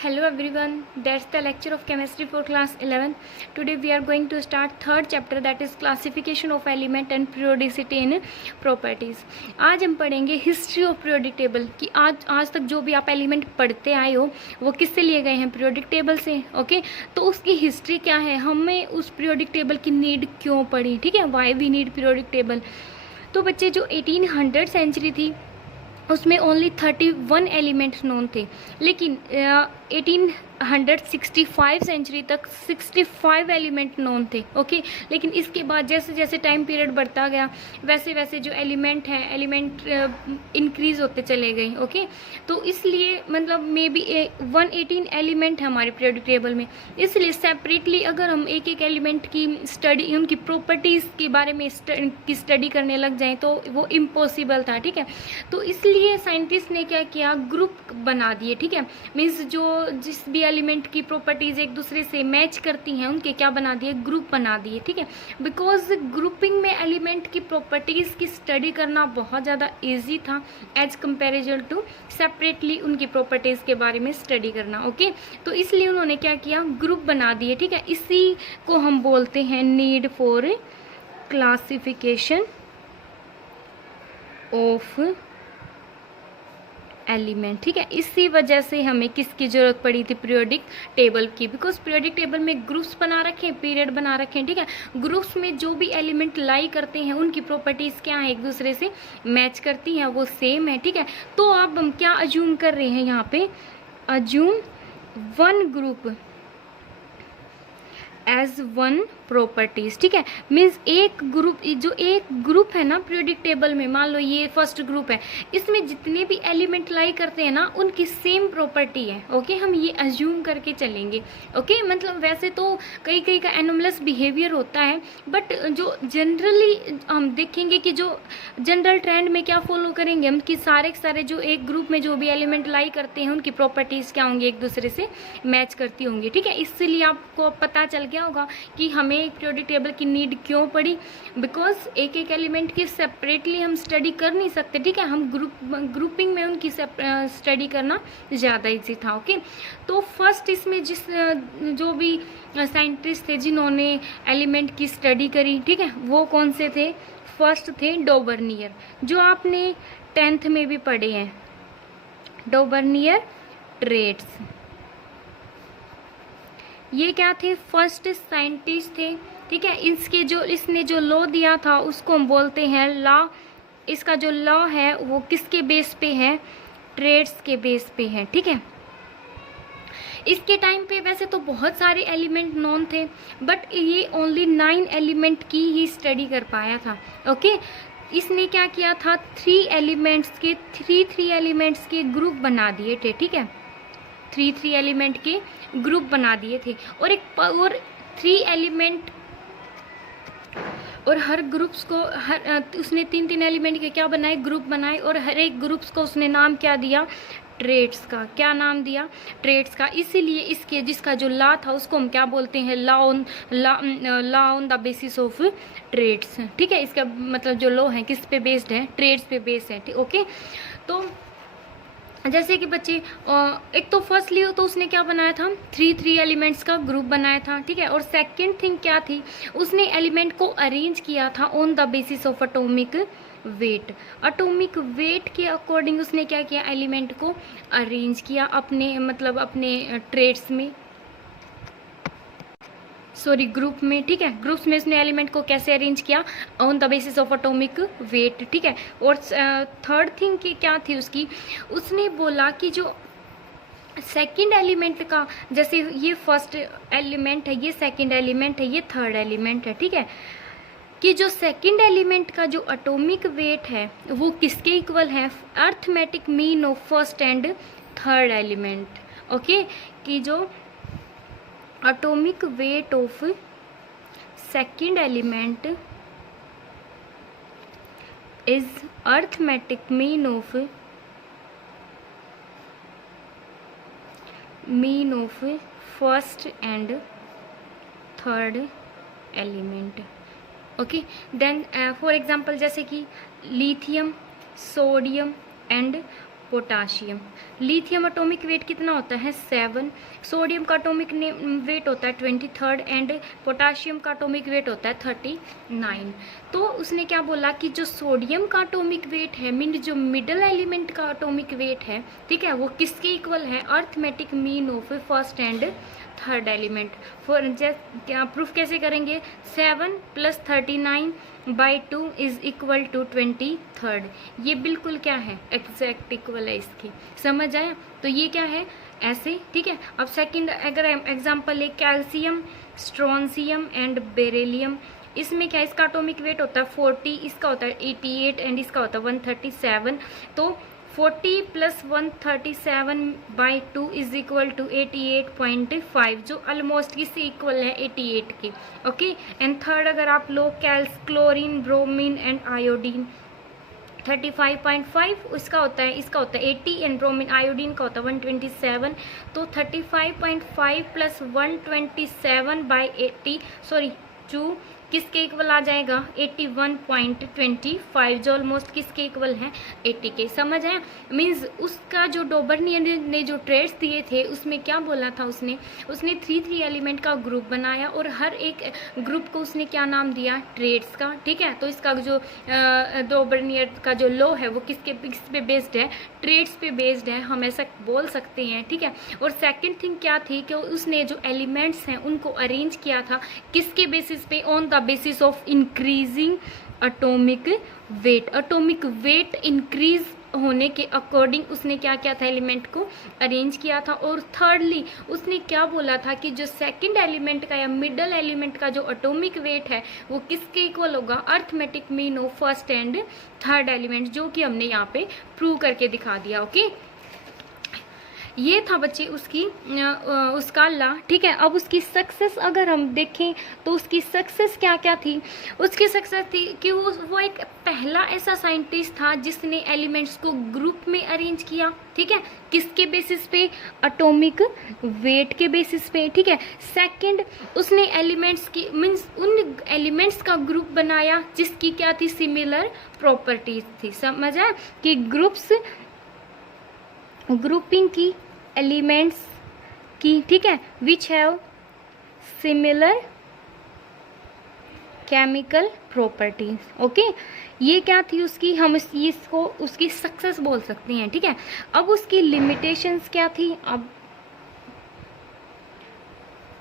Hello everyone, that's the lecture of chemistry for class 11. Today we are going to start third chapter, that is classification of element and periodicity in properties. आज हम पढ़ेंगे history of periodic table कि आज तक जो भी आप element पढ़ते आए हो वो किससे लिए गए हैं, पीरियोडिक टेबल से. ओके, तो उसकी हिस्ट्री क्या है, हमें उस पीरियोडिक टेबल की नीड क्यों पड़ी, ठीक है, why we need periodic table. तो बच्चे जो 1800 सेंचुरी थी उसमें ओनली 31 एलिमेंट्स नोन थे, लेकिन 1865 सेंचुरी तक 65 एलिमेंट नोन थे. ओके, लेकिन इसके बाद जैसे जैसे टाइम पीरियड बढ़ता गया वैसे वैसे जो एलिमेंट हैं एलिमेंट इंक्रीज होते चले गए. ओके, तो इसलिए मतलब मे बी 118 एलिमेंट है हमारे पीरियोडिक टेबल में. इसलिए सेपरेटली अगर हम एक एक एलिमेंट की स्टडी, उनकी प्रॉपर्टीज़ के बारे में स्टडी करने लग जाएं तो वो इम्पॉसिबल था. ठीक है, तो इसलिए साइंटिस्ट ने क्या किया, ग्रुप बना दिए. ठीक है, मीन्स जो जिस भी एलिमेंट की प्रॉपर्टीज़ एक दूसरे से मैच करती हैं उनके क्या बना दिए, ग्रुप बना दिए. ठीक है, बिकॉज ग्रुपिंग में एलिमेंट की प्रॉपर्टीज़ की स्टडी करना बहुत ज़्यादा ईजी था एज कंपेरिजन टू सेपरेटली उनकी प्रॉपर्टीज़ के बारे में स्टडी करना. ओके, तो इसलिए उन्होंने क्या किया, ग्रुप बना दिए. ठीक है, इसी को हम बोलते हैं need for classification of element. ठीक है, इसी वजह से हमें किसकी ज़रूरत पड़ी थी, पीरियोडिक टेबल की. बिकॉज पीरियोडिक टेबल में ग्रुप्स बना रखे हैं, पीरियड बना रखे हैं. ठीक है, ग्रुप्स में जो भी एलिमेंट लाई करते हैं उनकी प्रॉपर्टीज़ क्या है, एक दूसरे से मैच करती हैं, वो सेम है. ठीक है, तो अब हम क्या अज्यूम कर रहे हैं यहाँ पे, assume one group as one properties. ठीक है, मीन्स एक ग्रुप है ना पीरियोडिक टेबल में, मान लो ये फर्स्ट ग्रुप है, इसमें जितने भी एलिमेंट लाई करते हैं ना उनकी सेम प्रॉपर्टी है. ओके, हम ये अज्यूम करके चलेंगे. ओके, मतलब वैसे तो कई का एनोमलस बिहेवियर होता है, बट जो जनरली हम देखेंगे कि जो जनरल ट्रेंड में क्या फॉलो करेंगे हम, कि सारे जो एक ग्रुप में जो भी एलिमेंट लाई करते हैं उनकी प्रॉपर्टीज़ क्या होंगी, एक दूसरे से मैच करती होंगी. ठीक है, इसलिए आपको पता चल गया होगा कि हमें पीरियोडिक टेबल की नीड क्यों पड़ी. बिकॉज एक एक एलिमेंट की सेपरेटली हम स्टडी कर नहीं सकते. ठीक है, हम ग्रुपिंग में उनकी स्टडी करना ज़्यादा इजी था. ओके, तो फर्स्ट इसमें जो भी साइंटिस्ट थे जिन्होंने एलिमेंट की स्टडी करी, ठीक है, वो कौन से थे, फर्स्ट थे डॉबर्नियर, जो आपने 10th में भी पढ़े हैं, डॉबर्नियर ट्रेट्स. ये क्या थे, फर्स्ट साइंटिस्ट थे. ठीक है, इसने जो लॉ दिया था उसको हम बोलते हैं लॉ. इसका जो लॉ है वो किसके बेस पे है, ट्रेड्स के बेस पे है. ठीक है, इसके टाइम पे वैसे तो बहुत सारे एलिमेंट नोन थे, बट ये ओनली 9 एलिमेंट की ही स्टडी कर पाया था. ओके, इसने क्या किया था, 3 एलिमेंट्स के ग्रुप बना दिए थे. ठीक है, 3 एलिमेंट के ग्रुप बना दिए थे, और 3 एलिमेंट, और हर ग्रुप्स को उसने 3 एलिमेंट के क्या बनाए, ग्रुप बनाए, और हर एक ग्रुप्स को उसने नाम क्या दिया, ट्रेड्स का. क्या नाम दिया, ट्रेड्स का. इसीलिए इसके जिसका जो लॉ था उसको हम क्या बोलते हैं, law on the basis of triads. ठीक है, इसका मतलब जो लॉ है किस पे बेस्ड है, ट्रेड्स पे बेस्ड है. ओके, तो जैसे कि बच्चे एक तो फर्स्टली तो उसने क्या बनाया था, 3 एलिमेंट्स का ग्रुप बनाया था. ठीक है, और सेकंड थिंग क्या थी, उसने एलिमेंट को अरेंज किया था on the basis of atomic weight. Atomic weight के अकॉर्डिंग उसने क्या किया, एलिमेंट को अरेंज किया अपने ट्रेड्स में, ग्रुप में. ठीक है, ग्रुप्स में उसने एलिमेंट को कैसे अरेंज किया, on the basis of atomic weight. ठीक है, और थर्ड थिंग की क्या थी उसकी, उसने बोला कि जो सेकंड एलिमेंट का, जैसे ये फर्स्ट एलिमेंट है, ये सेकंड एलिमेंट है, ये थर्ड एलिमेंट है. ठीक है, कि जो सेकंड एलिमेंट का जो एटॉमिक वेट है वो किसके इक्वल है, arithmetic mean of first and third element. Okay, कि जो atomic weight of second element is arithmetic mean of first and third element. Okay, then for example जैसे कि lithium, sodium and potassium. Lithium atomic weight कितना होता है 7। Sodium का atomic weight होता है 23 एंड पोटाशियम का एटॉमिक वेट होता है 39। तो उसने क्या बोला कि जो सोडियम का एटॉमिक वेट है मीन जो मिडल एलिमेंट का एटॉमिक वेट है, ठीक है, वो किसके इक्वल है, arithmetic mean of first and third element. For क्या प्रूफ कैसे करेंगे, 7 + 39/2 इज इक्वल टू 23। ये बिल्कुल क्या है, एग्जैक्ट इक्वल है इसकी। समझ आया? तो ये क्या है ऐसे, ठीक है। अब सेकंड अगर एग्जांपल है कैल्शियम, स्ट्रोंशियम एंड बेरिलियम, इसमें क्या इसका एटॉमिक वेट होता है 40, इसका होता है 88 एंड इसका होता है 137। तो 40 + 137/2 इज इक्वल टू 88.5, जो ऑलमोस्ट किससे इक्वल है 88 के। ओके, एंड थर्ड अगर आप लो क्लोरीन, ब्रोमीन एंड आयोडीन, 35.5 उसका होता है, इसका होता है 80 एंड ब्रोमीन आयोडीन का होता है 127। तो 35.5 + 127/80 2 किसके इक्वल आ जाएगा 81.25, जो ऑलमोस्ट किसके इक्वल है 80 के। समझ आया? मीन्स उसका जो डोबर्नियर ने जो ट्रेड्स दिए थे उसमें क्या बोला था उसने 3 एलिमेंट का ग्रुप बनाया और हर एक ग्रुप को उसने क्या नाम दिया, ट्रेड्स का, ठीक है। तो इसका जो डोबर्नियर का जो लॉ है वो किस पे बेस्ड है, ट्रेड्स पे बेस्ड है, हम ऐसा बोल सकते हैं, ठीक है। और सेकेंड थिंग क्या थी कि उसने जो एलिमेंट्स हैं उनको अरेंज किया था किसके बेसिस पे, on the basis of increasing atomic wait. Atomic weight increase होने के अकॉर्डिंग उसने क्या किया था, एलिमेंट को अरेंज किया था। और थर्डली उसने क्या बोला था कि जो सेकंड एलिमेंट का या मिडल एलिमेंट का जो एटॉमिक वेट है वो किसके इक्वल होगा, arithmetic mean of first and third element, जो कि हमने यहाँ पे प्रूव करके दिखा दिया। ओके, ये था बच्चे उसका ला, ठीक है। अब उसकी सक्सेस अगर हम देखें तो उसकी सक्सेस क्या क्या थी, उसकी सक्सेस थी कि वो एक पहला ऐसा साइंटिस्ट था जिसने एलिमेंट्स को ग्रुप में अरेंज किया, ठीक है, किसके बेसिस पे, एटॉमिक वेट के बेसिस पे, ठीक है। सेकंड उसने एलिमेंट्स की मीन्स उन एलिमेंट्स का ग्रुप बनाया जिसकी क्या थी, सिमिलर प्रॉपर्टीज थी। समझ आया कि ग्रुपिंग की एलिमेंट्स की, ठीक है, which have similar chemical properties. Okay, ये क्या थी उसकी, हम इसको उसकी सक्सेस बोल सकते हैं, ठीक है। अब उसकी लिमिटेशंस क्या थी, अब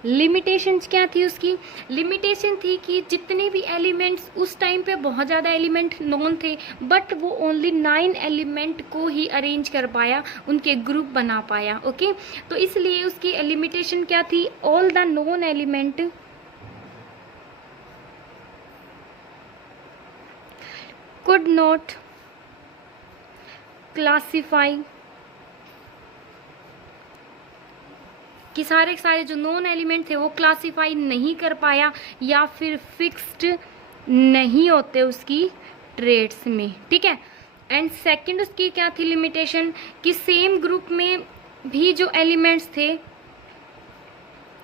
लिमिटेशंस क्या थी उसकी, लिमिटेशन थी कि जितने भी एलिमेंट्स उस टाइम पे बहुत ज़्यादा एलिमेंट नॉन थे, बट वो ओनली 9 एलिमेंट को ही अरेंज कर पाया, उनके ग्रुप बना पाया। ओके, तो इसलिए उसकी लिमिटेशन क्या थी, all the non element could not classify, कि सारे जो नॉन एलिमेंट थे वो क्लासीफाई नहीं कर पाया या फिर फिक्स्ड नहीं होते उसकी ट्रेड्स में, ठीक है। एंड सेकंड उसकी क्या थी लिमिटेशन, कि सेम ग्रुप में भी जो एलिमेंट्स थे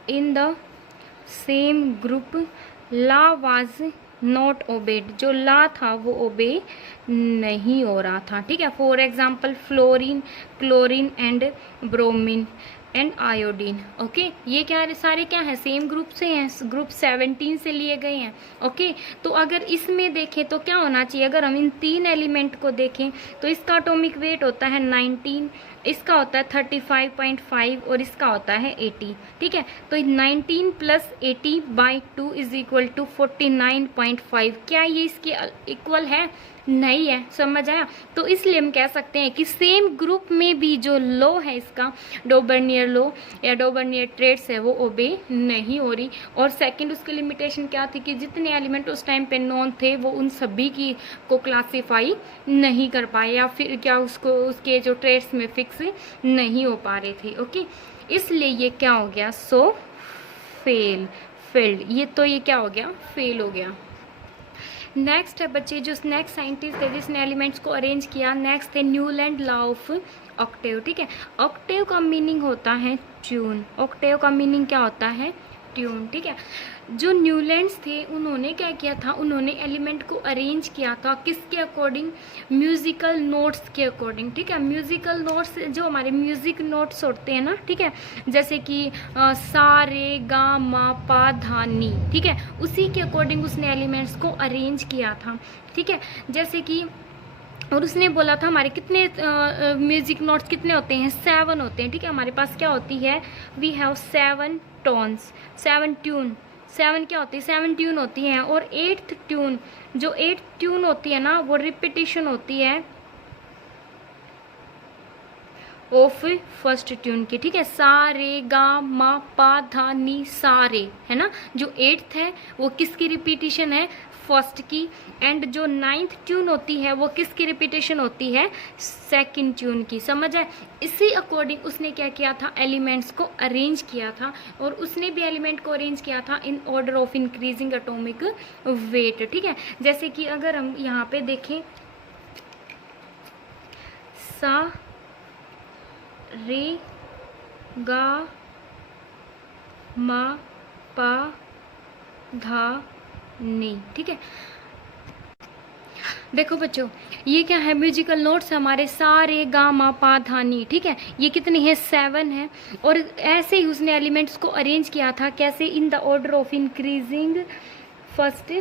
in the same group law was not obeyed, जो लॉ था वो ओबे नहीं हो रहा था, ठीक है। For example fluorine, chlorine and bromine and iodine. Okay, ये क्या सारे क्या है, सेम ग्रुप से हैं, ग्रुप 17 से लिए गए हैं। ओके, तो अगर इसमें देखें तो क्या होना चाहिए, अगर हम इन 3 एलिमेंट को देखें तो इसका एटॉमिक वेट होता है 19, इसका होता है 35.5 और इसका होता है 80, ठीक है। तो 19 + 80/2 इज इक्वल टू 49.5, क्या ये इसके इक्वल है, नहीं है। समझ आया? तो इसलिए हम कह सकते हैं कि सेम ग्रुप में भी जो लॉ है इसका, डोबर्नियर लॉ या डोबर्नियर ट्रेड्स है, वो ओबे नहीं हो रही। और सेकंड उसकी लिमिटेशन क्या थी कि जितने एलिमेंट उस टाइम पे नॉन थे वो उन सभी की को क्लासीफाई नहीं कर पाए या फिर क्या उसको उसके जो ट्रेड्स में फिक्स नहीं हो पा रहे थे। ओके, इसलिए ये क्या हो गया, सो फेल्ड, ये तो ये क्या हो गया, फेल हो गया। नेक्स्ट है बच्चे जो नेक्स्ट साइंटिस्ट है जिसने एलिमेंट्स को अरेंज किया, नेक्स्ट है न्यूलैंड लॉ ऑफ ऑक्टेव, ठीक है। ऑक्टेव का मीनिंग होता है ट्यून, ऑक्टेव का मीनिंग क्या होता है, ट्यून, ठीक है। जो न्यूलैंड्स थे उन्होंने क्या किया था, उन्होंने एलिमेंट को अरेंज किया था किसके अकॉर्डिंग, म्यूजिकल नोट्स के अकॉर्डिंग, ठीक है। म्यूजिकल नोट्स जो हमारे म्यूजिक नोट्स होते हैं ना, ठीक है, जैसे कि सा रे गा मा पा धा नी, ठीक है, उसी के अकॉर्डिंग उसने एलिमेंट्स को अरेंज किया था, ठीक है। जैसे कि और उसने बोला था हमारे कितने म्यूजिक नोट्स कितने होते हैं, 7 होते हैं, ठीक है। हमारे पास क्या होती है, वी हैव 7 टोन्स, 7 ट्यून, 7 क्या होती है, 7 ट्यून होती हैं। और 8th ट्यून, जो 8th ट्यून होती है ना, वो रिपीटिशन होती है ऑफ फर्स्ट ट्यून की, ठीक है। सा रे गा मा पा धा नी सा रे, है ना। जो 8th है वो किसकी रिपीटिशन है, फर्स्ट की। एंड जो 9th ट्यून होती है वो किसकी रिपीटेशन होती है, सेकंड ट्यून की, समझ आए। इसी अकॉर्डिंग उसने क्या किया था, एलिमेंट्स को अरेंज किया था। और उसने भी एलिमेंट को अरेंज किया था इन order of increasing atomic wait, ठीक है। जैसे कि अगर हम यहाँ पे देखें, सा रे गा मा पा धा नी, ठीक है। देखो बच्चों, ये क्या है, म्यूजिकल नोट्स हमारे सा रे गा मा पा धा नी, ठीक है। ये कितने हैं, 7 है। और ऐसे ही उसने एलिमेंट्स को अरेंज किया था कैसे, in the order of increasing first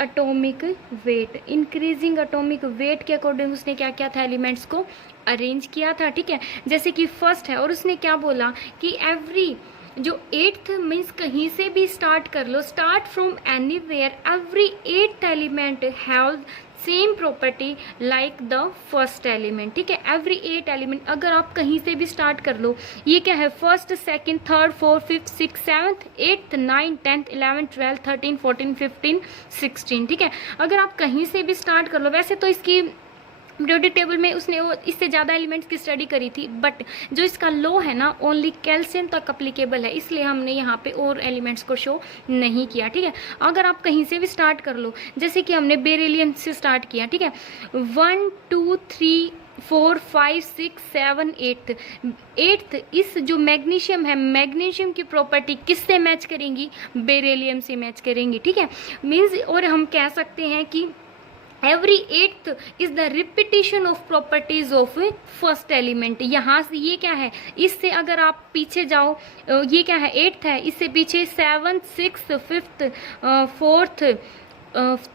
atomic weight, increasing atomic weight के अकॉर्डिंग उसने क्या किया था, एलिमेंट्स को अरेंज किया था, ठीक है। जैसे कि फर्स्ट है, और उसने क्या बोला कि एवरी, जो 8th मीन्स कहीं से भी स्टार्ट कर लो, start from anywhere, every 8th element have same property like the first element, ठीक है। एवरी 8 एलिमेंट अगर आप कहीं से भी स्टार्ट कर लो, ये क्या है, first, second, third, fourth, fifth, six, 7th, 8th, 9th, 10th, 11th, 12th, 13, 14, 15, 16, ठीक है। अगर आप कहीं से भी स्टार्ट कर लो, वैसे तो इसकी पीरियोडिक टेबल में उसने वो इससे ज़्यादा एलिमेंट्स की स्टडी करी थी, बट जो इसका लॉ है ना, ओनली कैल्शियम तक अप्लीकेबल है, इसलिए हमने यहाँ पे और एलिमेंट्स को शो नहीं किया, ठीक है। अगर आप कहीं से भी स्टार्ट कर लो, जैसे कि हमने बेरिलियम से स्टार्ट किया, ठीक है, 1 2 3 4 5 6 7 8th इस जो मैग्नीशियम है, मैग्नीशियम की प्रॉपर्टी किससे मैच करेंगी, बेरिलियम से मैच करेंगी, ठीक है। मीन्स, और हम कह सकते हैं कि every 8th is the repetition of properties of first element. यहाँ से ये क्या है, इससे अगर आप पीछे जाओ, ये क्या है, 8th है, इससे पीछे 7th 6th 5th 4th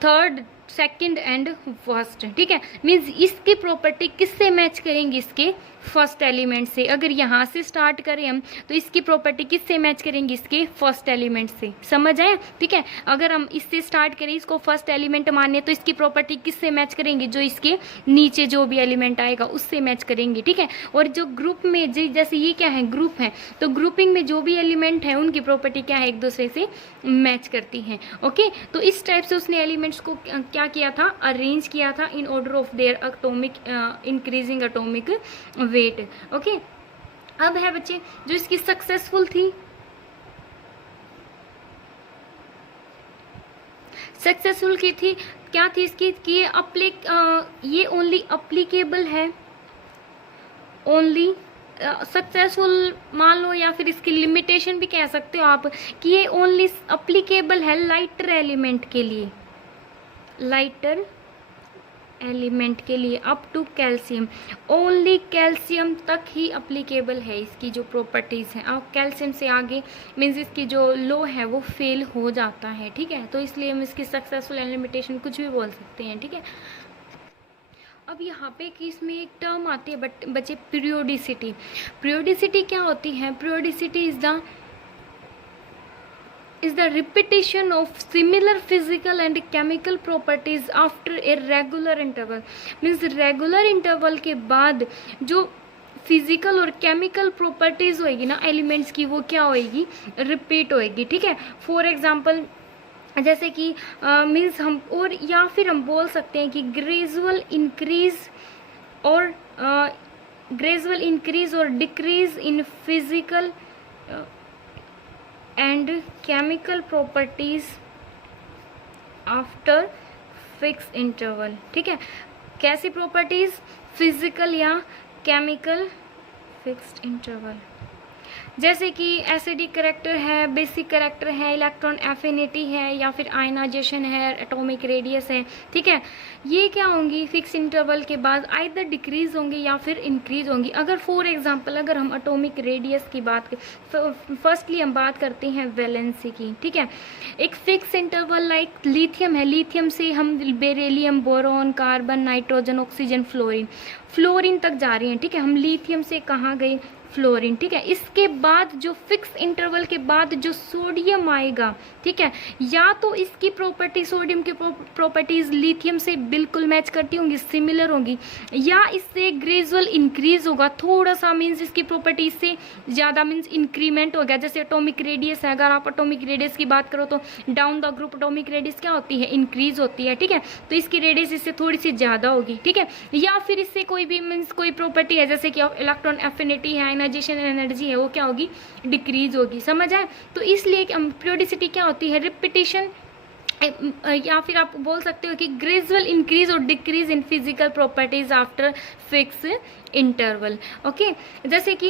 3rd second and first, ठीक है। मीन्स इसकी प्रॉपर्टी किससे मैच करेंगी, इसके फर्स्ट एलिमेंट से। अगर यहाँ से स्टार्ट करें हम, तो इसकी प्रॉपर्टी किससे मैच करेंगी, इसके फर्स्ट एलिमेंट से, समझ आए, ठीक है। अगर हम इससे स्टार्ट करें, इसको फर्स्ट एलिमेंट माने, तो इसकी प्रॉपर्टी किससे मैच करेंगी, जो इसके नीचे जो भी एलिमेंट आएगा उससे मैच करेंगी, ठीक है। और जो ग्रुप में, जैसे ये क्या है, ग्रुप है, तो ग्रुपिंग में जो भी एलिमेंट है उनकी प्रॉपर्टी क्या है, एक दूसरे से मैच करती हैं, ओके। तो इस टाइप से उसने एलिमेंट्स को क्या किया था, अरेंज किया था इन order of their atomic increasing atomic wait, okay. अब है बच्चे जो इसकी सक्सेसफुल थी, सक्सेसफुल की थी, क्या थी इसकी, कि ये ओनली अप्लीकेबल है, ओनली सक्सेसफुल मान लो, या फिर इसकी लिमिटेशन भी कह सकते हो आप, कि ये ओनली अप्लीकेबल है लाइटर एलिमेंट के लिए, लाइटर एलिमेंट के लिए, up to calcium, only calcium तक ही अप्लीकेबल है इसकी जो प्रॉपर्टीज़ हैं। अब कैल्शियम से आगे मीन्स इसकी जो लो है वो फेल हो जाता है, ठीक है। तो इसलिए हम इसकी सक्सेसफुल एंड लिमिटेशन कुछ भी बोल सकते हैं, ठीक है। अब यहाँ पे कि इसमें एक टर्म आती है बच्चे, पीरियोडिसिटी। पीरियोडिसिटी क्या होती है, periodicity is the repetition of similar physical and chemical properties after a regular interval। Means regular interval के बाद जो फिजिकल और केमिकल प्रॉपर्टीज होएगी ना एलिमेंट्स की, वो क्या होएगी, रिपीट होएगी, ठीक है। फॉर एग्जांपल जैसे कि मीन्स हम, और या फिर हम बोल सकते हैं कि ग्रेजुअल इंक्रीज और decrease in physical and chemical properties after fix interval, ठीक है। कैसी प्रॉपर्टीज, फिजिकल या केमिकल, फिक्स्ड इंटरवल, जैसे कि एसिडिक करैक्टर है, बेसिक करैक्टर है, इलेक्ट्रॉन एफिनिटी है, या फिर आयनाइजेशन है, एटॉमिक रेडियस है, ठीक है। ये क्या होंगी, फिक्स इंटरवल के बाद आइदर डिक्रीज होंगी या फिर इंक्रीज होंगी। अगर फॉर एग्जांपल अगर हम एटॉमिक रेडियस की बात करें, फर्स्टली हम बात करते हैं वैलेंसी की, ठीक है। एक फिक्स इंटरवल लाइक लिथियम है, लिथियम से हम beryllium, boron, carbon, nitrogen, oxygen, fluorine तक जा रही हैं, ठीक है। हम लिथियम से कहाँ गए, फ्लोरीन, ठीक है। इसके बाद जो फिक्स इंटरवल के बाद जो सोडियम आएगा, ठीक है, या तो इसकी प्रॉपर्टी, सोडियम की प्रॉपर्टीज लिथियम से बिल्कुल मैच करती होंगी, सिमिलर होंगी, या इससे ग्रेजुअल इंक्रीज होगा थोड़ा सा, मीन्स इसकी प्रॉपर्टी से ज़्यादा, मीन्स इंक्रीमेंट हो गया। जैसे एटॉमिक रेडियस है, अगर आप एटॉमिक रेडियस की बात करो तो down the group atomic radius क्या होती है, इंक्रीज होती है, ठीक है। तो इसकी रेडियस इससे थोड़ी सी ज़्यादा होगी, ठीक है। या फिर इससे कोई भी मीन्स कोई प्रॉपर्टी है, जैसे कि इलेक्ट्रॉन एफिनिटी है, आयनाइजेशन एनर्जी है, वो क्या होगी, डिक्रीज होगी, समझ आए। तो इसलिए पीरियोडिसिटी क्या होती है, रिपीटिशन, या फिर आप बोल सकते हो कि ग्रेजुअल इंक्रीज और decrease in physical properties after fix interval, okay. जैसे कि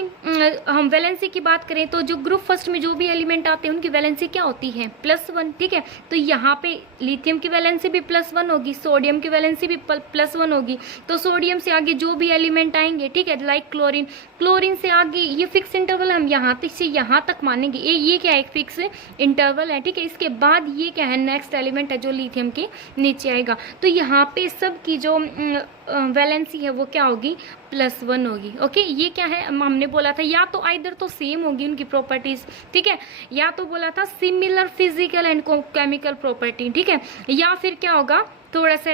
हम वैलेंसी की बात करें तो जो ग्रुप फर्स्ट में जो भी एलिमेंट आते हैं उनकी वैलेंसी क्या होती है, +1, ठीक है। तो यहाँ पे लिथियम की वैलेंसी भी +1 होगी, सोडियम की वैलेंसी भी +1 होगी। तो सोडियम से आगे जो भी एलिमेंट आएंगे, ठीक है, लाइक क्लोरीन से आगे ये फिक्स इंटरवल हम यहाँ तक से यहाँ तक मानेंगे, ये क्या है, एक फिक्स इंटरवल है, ठीक है। इसके बाद ये क्या है, नेक्स्ट एलिमेंट है जो लिथियम के नीचे आएगा। तो यहाँ पे सब की जो वैलेंसी है वो क्या होगी, +1 होगी, ओके। ये क्या है, हमने बोला था या तो आइदर तो सेम होगी उनकी प्रॉपर्टीज, ठीक है, या तो बोला था similar physical and chemical property, ठीक है, या फिर क्या होगा, थोड़ा सा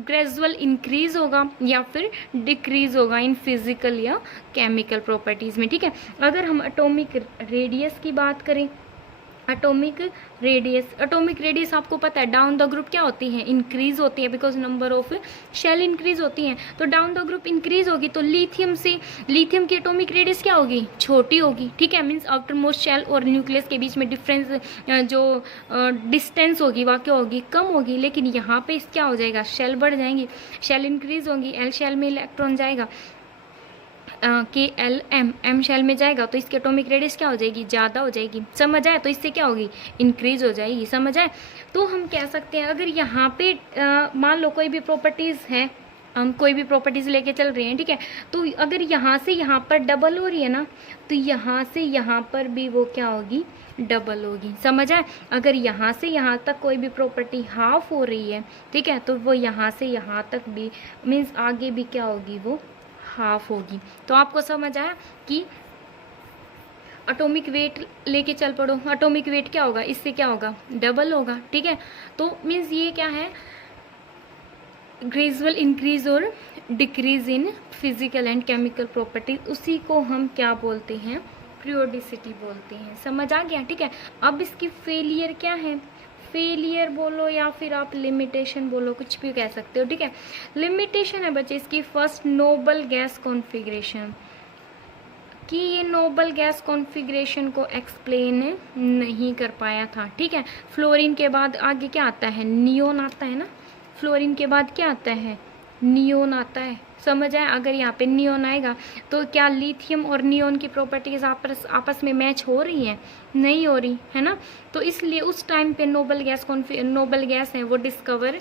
ग्रेजुअल इंक्रीज होगा या फिर डिक्रीज होगा इन फिजिकल या केमिकल प्रॉपर्टीज में, ठीक है। अगर हम एटॉमिक रेडियस की बात करें, एटॉमिक रेडियस आपको पता है डाउन द ग्रुप क्या होती है, इंक्रीज होती है, because number of shell increase होती हैं। तो डाउन द ग्रुप इंक्रीज होगी तो लिथियम की एटॉमिक रेडियस क्या होगी, छोटी होगी, ठीक है। मीन्स आउटर मोस्ट शेल और न्यूक्लियस के बीच में डिफरेंस, जो डिस्टेंस होगी वह क्या होगी, कम होगी। लेकिन यहाँ पे क्या हो जाएगा, शेल बढ़ जाएंगी, शेल इंक्रीज होगी, एल शेल में इलेक्ट्रॉन जाएगा, एम शेल में जाएगा, तो इसकी एटॉमिक रेडियस क्या हो जाएगी, ज़्यादा हो जाएगी, समझ आए। तो इससे क्या होगी, इंक्रीज हो जाएगी, समझ आए। तो हम कह सकते हैं अगर यहाँ पे मान लो कोई भी प्रॉपर्टीज़ है, हम कोई भी प्रॉपर्टीज़ लेके चल रहे हैं, ठीक है। तो अगर यहाँ से यहाँ पर डबल हो रही है ना, तो यहाँ से यहाँ पर भी वो क्या होगी, डबल होगी, समझ आए। अगर यहाँ से यहाँ तक कोई भी प्रॉपर्टी हाफ हो रही है, ठीक है, तो वो यहाँ से यहाँ तक भी मीन्स आगे भी क्या होगी, वो हाफ होगी। तो आपको समझ आया कि एटॉमिक वेट लेके चल पड़ो, एटॉमिक वेट क्या होगा, इससे क्या होगा, डबल होगा, ठीक है। तो मीन्स ये क्या है, ग्रेजुअल इंक्रीज और decrease in physical and chemical property, उसी को हम क्या बोलते हैं, पीरियोडिसिटी बोलते हैं, समझ आ गया, ठीक है। अब इसकी फेलियर क्या है, फेलियर बोलो या फिर आप लिमिटेशन बोलो, कुछ भी कह सकते हो, ठीक है। लिमिटेशन है बच्चे इसकी, फर्स्ट नोबल गैस कॉन्फ़िगरेशन, कि ये नोबल गैस कॉन्फ़िगरेशन को एक्सप्लेन नहीं कर पाया था, ठीक है। फ्लोरीन के बाद आगे क्या आता है, नियोन आता है ना, फ्लोरीन के बाद क्या आता है, नियोन आता है, समझ आए। अगर यहाँ पे नियोन आएगा तो क्या लिथियम और नियोन की प्रॉपर्टीज आपस में मैच हो रही हैं, नहीं हो रही है ना। तो इसलिए उस टाइम पे नोबल गैस है वो डिस्कवर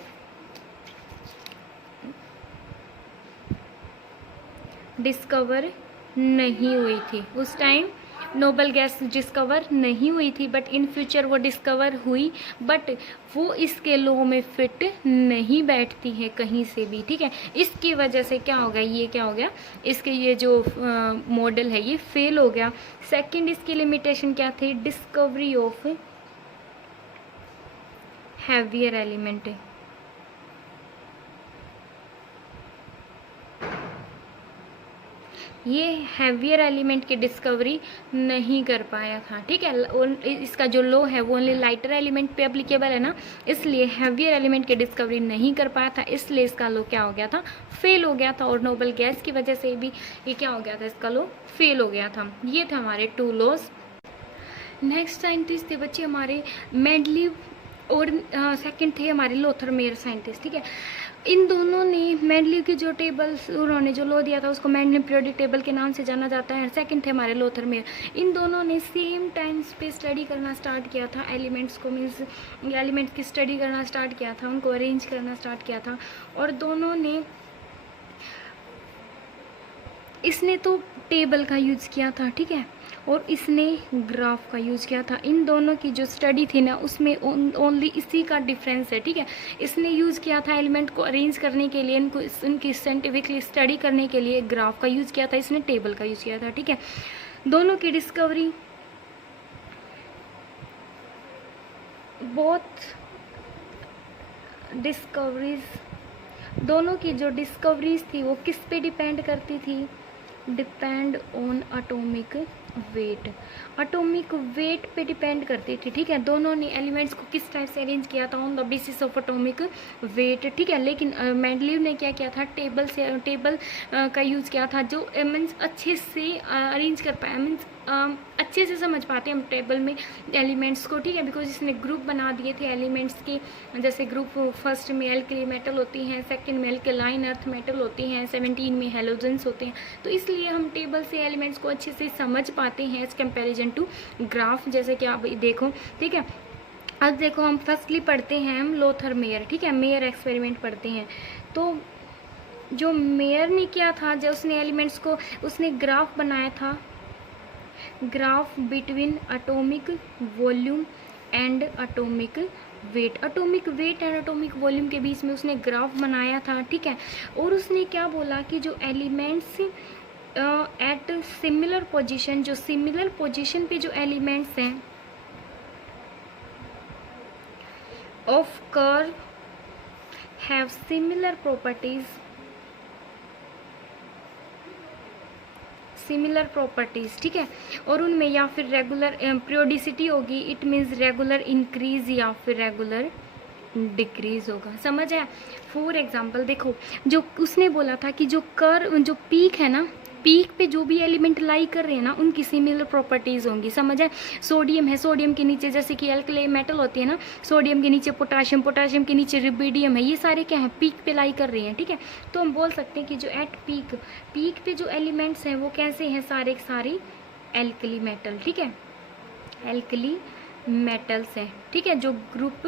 नहीं हुई थी, उस टाइम नोबल गैस डिस्कवर नहीं हुई थी, बट इन फ्यूचर वो डिस्कवर हुई, बट वो इसके लॉ में फिट नहीं बैठती है कहीं से भी, ठीक है। इसकी वजह से क्या हो गया, ये क्या हो गया, इसके ये जो मॉडल है ये फेल हो गया। सेकंड इसकी लिमिटेशन क्या थी, डिस्कवरी ऑफ हैवियर एलिमेंट, ये हैवियर एलिमेंट की डिस्कवरी नहीं कर पाया था, ठीक है। इसका जो लॉ है वो ओनली लाइटर एलिमेंट पे एप्लीकेबल है ना, इसलिए हैवियर एलिमेंट की डिस्कवरी नहीं कर पाया था, इसलिए इसका लॉ क्या हो गया था, फेल हो गया था। और नोबल गैस की वजह से भी ये क्या हो गया था, इसका लॉ फेल हो गया था। ये थे हमारे 2 लॉज। नेक्स्ट साइंटिस्ट थे बच्चे हमारे मेंडलीव, और सेकंड थे हमारे लोथरमेयर साइंटिस्ट, ठीक है। इन दोनों ने मेंडलीव की जो टेबल्स उन्होंने जो लॉ दिया था उसको मेंडलीव पीरियोडिक टेबल के नाम से जाना जाता है। सेकंड थे हमारे लोथर मेयर। इन दोनों ने सेम टाइम्स पे स्टडी करना स्टार्ट किया था एलिमेंट्स को, मीन्स एलिमेंट्स की स्टडी करना स्टार्ट किया था, उनको अरेंज करना स्टार्ट किया था। और दोनों ने, इसने तो टेबल का यूज़ किया था, ठीक है, और इसने ग्राफ का यूज़ किया था। इन दोनों की जो स्टडी थी ना उसमें ओनली इसी का डिफरेंस है, ठीक है। इसने यूज़ किया था एलिमेंट को अरेंज करने के लिए, इनको उनकी साइंटिफिकली स्टडी करने के लिए ग्राफ का यूज़ किया था, इसने टेबल का यूज़ किया था, ठीक है। दोनों की डिस्कवरी दोनों की जो डिस्कवरीज थी वो किस पे डिपेंड करती थी? Depend on atomic weight. Atomic weight पे डिपेंड करती थी, ठीक है। दोनों ने एलिमेंट्स को किस टाइप से अरेंज किया था? On the basis of atomic weight, ठीक है। लेकिन मेंडलीव ने क्या किया था? टेबल का यूज़ किया था, जो मीन्स अच्छे से अरेंज कर पाया, मीन्स अच्छे से समझ पाते हैं हम टेबल में एलिमेंट्स को, ठीक है, बिकॉज इसने ग्रुप बना दिए थे एलिमेंट्स के। जैसे ग्रुप फर्स्ट में एल्कली मेटल होती हैं, सेकंड में एल्कलाइन अर्थ मेटल होती हैं, 17 में हेलोजेंस होते हैं। तो इसलिए हम टेबल से एलिमेंट्स को अच्छे से समझ पाते हैं एज कंपेरिजन टू ग्राफ, जैसे कि आप देखो, ठीक है। अब देखो हम फर्स्टली पढ़ते हैं हम लोथर मेयर, ठीक है, मेयर एक्सपेरिमेंट पढ़ते हैं। तो जो मेयर ने किया था, जब उसने एलिमेंट्स को, उसने ग्राफ बनाया था, graph between atomic volume and atomic weight. Atomic weight and atomic volume के बीच में उसने ग्राफ बनाया था, ठीक है। और उसने क्या बोला कि जो एलिमेंट्स एट सिमिलर पोजीशन, जो सिमिलर पोजीशन पे जो एलिमेंट्स हैं of curve have similar properties, ठीक है। और उनमें या फिर रेगुलर पीरियोडिसिटी होगी, इट मीन्स रेगुलर इंक्रीज या फिर रेगुलर डिक्रीज होगा, समझ है। फॉर एग्जांपल देखो, जो उसने बोला था कि जो पीक है ना, पीक पे जो भी एलिमेंट लाई कर रहे हैं ना उनकी सिमिलर प्रॉपर्टीज होंगी, समझ है। सोडियम है, सोडियम के नीचे जैसे कि एल्कली मेटल होती है ना, सोडियम के नीचे पोटाशियम, पोटाशियम के नीचे रुबिडियम है, ये सारे क्या है? पीक पे लाई कर रहे हैं, ठीक है। तो हम बोल सकते हैं कि जो एट पीक पे जो एलिमेंट्स हैं वो कैसे हैं? सारे सारे एल्कली मेटल, ठीक है, एल्कली मेटल्स हैं, ठीक है, जो ग्रुप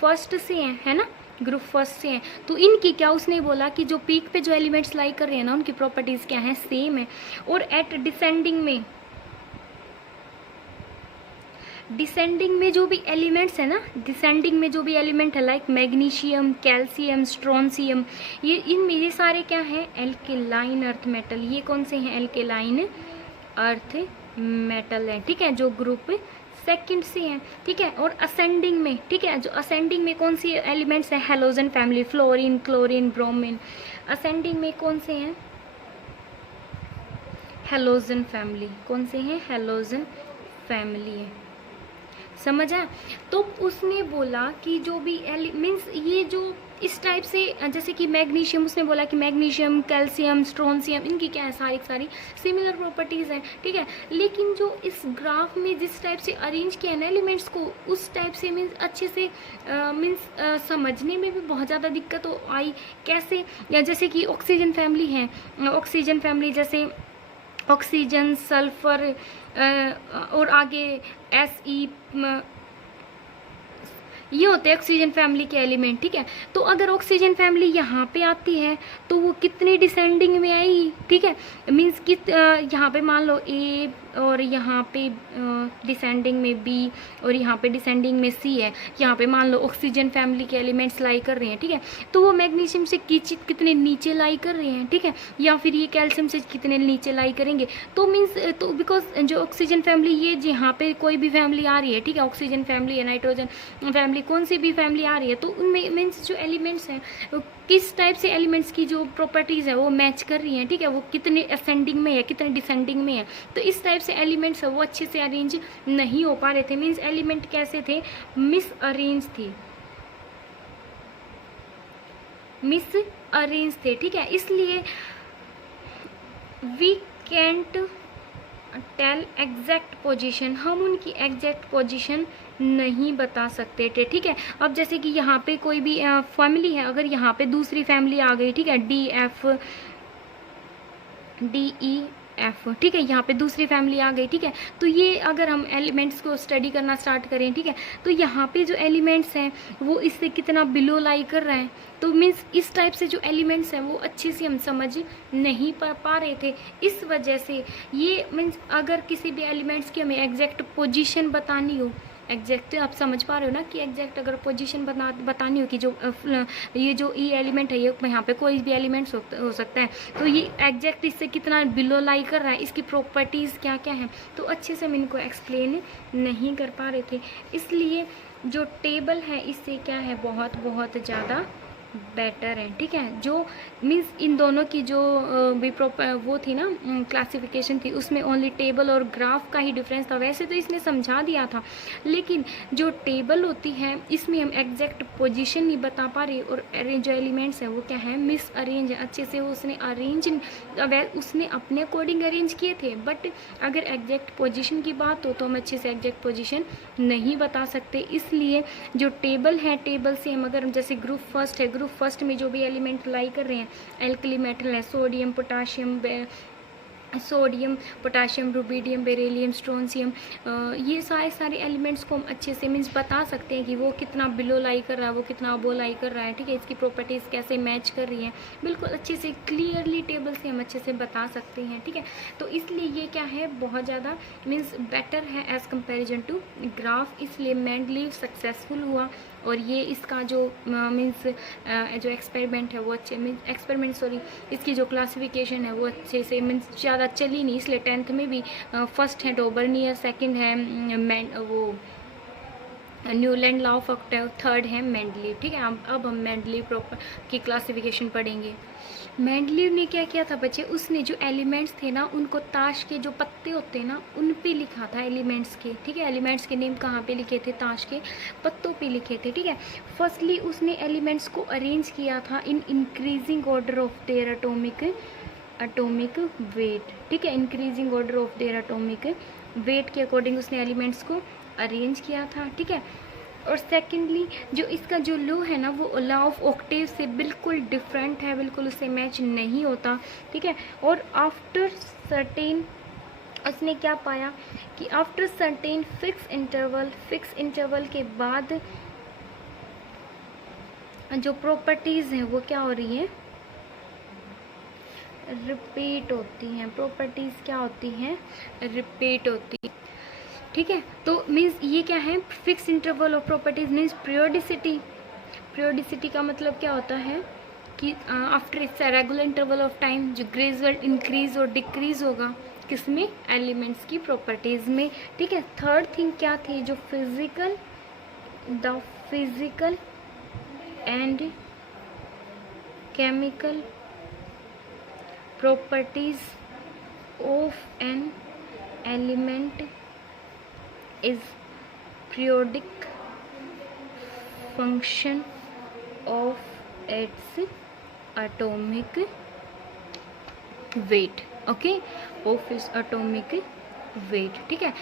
फर्स्ट से हैं, है ना, ग्रुप फर्स्ट से हैं। तो इनकी क्या, उसने बोला कि जो पीक पे जो एलिमेंट्स लाई कर रहे हैं ना उनकी प्रॉपर्टीज क्या है? सेम है। और एट डिसेंडिंग में जो भी एलिमेंट्स है ना, डिसेंडिंग में जो भी एलिमेंट है लाइक मैग्नीशियम, कैल्शियम, स्ट्रोंशियम, ये सारे क्या है? Alkaline earth metal. ये कौन से हैं? एल्केलाइन अर्थ मेटल है, ठीक है, जो ग्रुप सेकंड से हैं, ठीक है। और असेंडिंग में, ठीक है, जो असेंडिंग में कौन सी एलिमेंट्स हैं? Halogen family, fluorine, chlorine, bromine. Ascending में कौन से हैं? Halogen family. कौन से हैं? हेलोजन फैमिली है, समझा। तो उसने बोला कि जो भी मीन्स ये जो इस टाइप से, जैसे कि मैग्नीशियम, उसने बोला कि मैग्नीशियम, कैल्शियम, स्ट्रोंशियम, इनकी क्या है? सारी सिमिलर प्रॉपर्टीज़ हैं, ठीक है। लेकिन जो इस ग्राफ में जिस टाइप से अरेंज किया ना एलिमेंट्स को, उस टाइप से मीन्स अच्छे से समझने में भी बहुत ज़्यादा दिक्कत आई। कैसे? जैसे कि ऑक्सीजन फैमिली है, ऑक्सीजन फैमिली जैसे ऑक्सीजन, सल्फर और आगे SE, ये होते हैं ऑक्सीजन फैमिली के एलिमेंट, ठीक है। तो अगर ऑक्सीजन फैमिली यहाँ पे आती है तो वो कितनी डिसेंडिंग में आएगी, ठीक है, मीन्स कि यहाँ पे मान लो A और यहाँ पे डिसेंडिंग में B और यहाँ पे डिसेंडिंग में C है। यहाँ पे मान लो ऑक्सीजन फैमिली के एलिमेंट्स लाई कर रहे हैं, ठीक है, तो वो मैग्नीशियम से कितने नीचे लाई कर रहे हैं, ठीक है, या फिर ये कैल्शियम से कितने नीचे लाई करेंगे। तो मीन्स तो बिकॉज जो ऑक्सीजन फैमिली, ये यहाँ पे कोई भी फैमिली आ रही है, ठीक है, ऑक्सीजन फैमिली है, नाइट्रोजन फैमिली, कौन सी भी फैमिली आ रही है, तो उनमें मीन्स जो एलिमेंट्स हैं किस टाइप से एलिमेंट्स की जो प्रॉपर्टीज़ है वो मैच कर रही हैं, ठीक है, वो कितने असेंडिंग में है, कितने डिसेंडिंग में है। तो इस टाइप से एलिमेंट्स है वो अच्छे से अरेंज नहीं हो पा रहे थे, मीन्स एलिमेंट कैसे थे? मिस अरेंज थे, ठीक है। इसलिए we can't tell exact position, हम उनकी एग्जैक्ट पोजीशन नहीं बता सकते थे, ठीक है। अब जैसे कि यहाँ पे कोई भी फैमिली है, अगर यहाँ पे दूसरी फैमिली आ गई, ठीक है, DEF, ठीक है, यहाँ पे दूसरी फैमिली आ गई, ठीक है। तो ये अगर हम एलिमेंट्स को स्टडी करना स्टार्ट करें, ठीक है, तो यहाँ पे जो एलिमेंट्स हैं वो इससे कितना बिलो लाई कर रहे हैं, तो मीन्स इस टाइप से जो एलिमेंट्स हैं वो अच्छे से हम समझ नहीं पा रहे थे। इस वजह से ये मीन्स अगर किसी भी एलिमेंट्स की हमें एग्जैक्ट पोजीशन बतानी हो, एग्जैक्ट आप समझ पा रहे हो ना कि एग्जैक्ट अगर पोजीशन बतानी हो कि जो ये जो ई एलिमेंट है, ये यहाँ पे कोई भी एलिमेंट्स हो सकता है, तो ये एग्जैक्ट इससे कितना बिलो लाई कर रहा है, इसकी प्रॉपर्टीज़ क्या क्या हैं, तो अच्छे से हम इनको एक्सप्लेन नहीं कर पा रहे थे। इसलिए जो टेबल है इससे क्या है, बहुत बहुत ज़्यादा बेटर है, ठीक है। जो मीन्स इन दोनों की जो भी प्रॉपर वो थी ना क्लासिफिकेशन थी, उसमें ओनली टेबल और ग्राफ का ही डिफरेंस था। वैसे तो इसने समझा दिया था, लेकिन जो टेबल होती है इसमें हम एग्जैक्ट पोजीशन नहीं बता पा रहे, और जो एलिमेंट्स हैं वो क्या है, मिस अरेंज है। अच्छे से उसने अरेंज उसने अपने अकॉर्डिंग अरेंज किए थे, बट अगर एग्जैक्ट पोजीशन की बात हो तो हम अच्छे से एग्जैक्ट पोजीशन नहीं बता सकते। इसलिए जो टेबल है, टेबल से हम अगर जैसे ग्रुप फर्स्ट है, ग्रुप फर्स्ट में जो भी एलिमेंट लाई कर रहे हैं, एल्कली मेटल है, sodium potassium rubidium beryllium strontium, ये सारे एलिमेंट्स को हम अच्छे से मीन्स बता सकते हैं कि वो कितना बिलो लाई कर रहा है, वो कितना अबो लाई कर रहा है, ठीक है, इसकी प्रॉपर्टीज़ कैसे मैच कर रही हैं, बिल्कुल अच्छे से क्लियरली टेबल से हम अच्छे से बता सकते हैं, ठीक है। तो इसलिए ये क्या है, बहुत ज़्यादा मीन्स बेटर है एज़ कंपेरिजन टू ग्राफ। इसलिए मेंडलीव सक्सेसफुल हुआ, और ये इसका जो मीन्स जो एक्सपेरिमेंट है वो अच्छे इसकी जो क्लासिफिकेशन है वो अच्छे से मीन्स ज़्यादा चली नहीं, इसलिए 10th में भी फर्स्ट है डोबर्नियर, सेकंड है वो Newland law of octave, third है मेंडलीव, ठीक है। अब हम मेंडलीव प्रॉपर की क्लासिफिकेशन पढ़ेंगे। मेंडलीव ने क्या किया था बच्चे, उसने जो एलिमेंट्स थे ना उनको ताश के जो पत्ते होते हैं ना उन पे लिखा था एलिमेंट्स के, ठीक है। एलिमेंट्स के नेम कहाँ पे लिखे थे, ताश के पत्तों पे लिखे थे, ठीक है। फर्स्टली उसने एलिमेंट्स को अरेंज किया था in increasing order of their atomic weight, ठीक है, increasing order of their atomic weight के अकॉर्डिंग उसने एलिमेंट्स को अरेंज किया था, ठीक है। और सेकेंडली जो इसका जो लॉ है ना वो लॉ ऑफ ऑक्टेव से बिल्कुल डिफरेंट है, बिल्कुल उससे मैच नहीं होता, ठीक है। और आफ्टर सर्टेन उसने क्या पाया कि आफ्टर सर्टेन फिक्स इंटरवल के बाद जो प्रॉपर्टीज़ हैं वो क्या हो रही हैं, रिपीट होती हैं। प्रॉपर्टीज़ क्या होती हैं, रिपीट होती हैं, ठीक है। तो मीन्स ये क्या है, fix interval of properties means periodicity का मतलब क्या होता है कि after it's regular interval of time जो ग्रेजुअल इंक्रीज और डिक्रीज होगा किसमें, एलिमेंट्स की प्रॉपर्टीज में, ठीक है। थर्ड थिंग क्या थी, जो physical and chemical properties of an element is periodic function of its atomic weight, okay, of its atomic weight, ठीक है।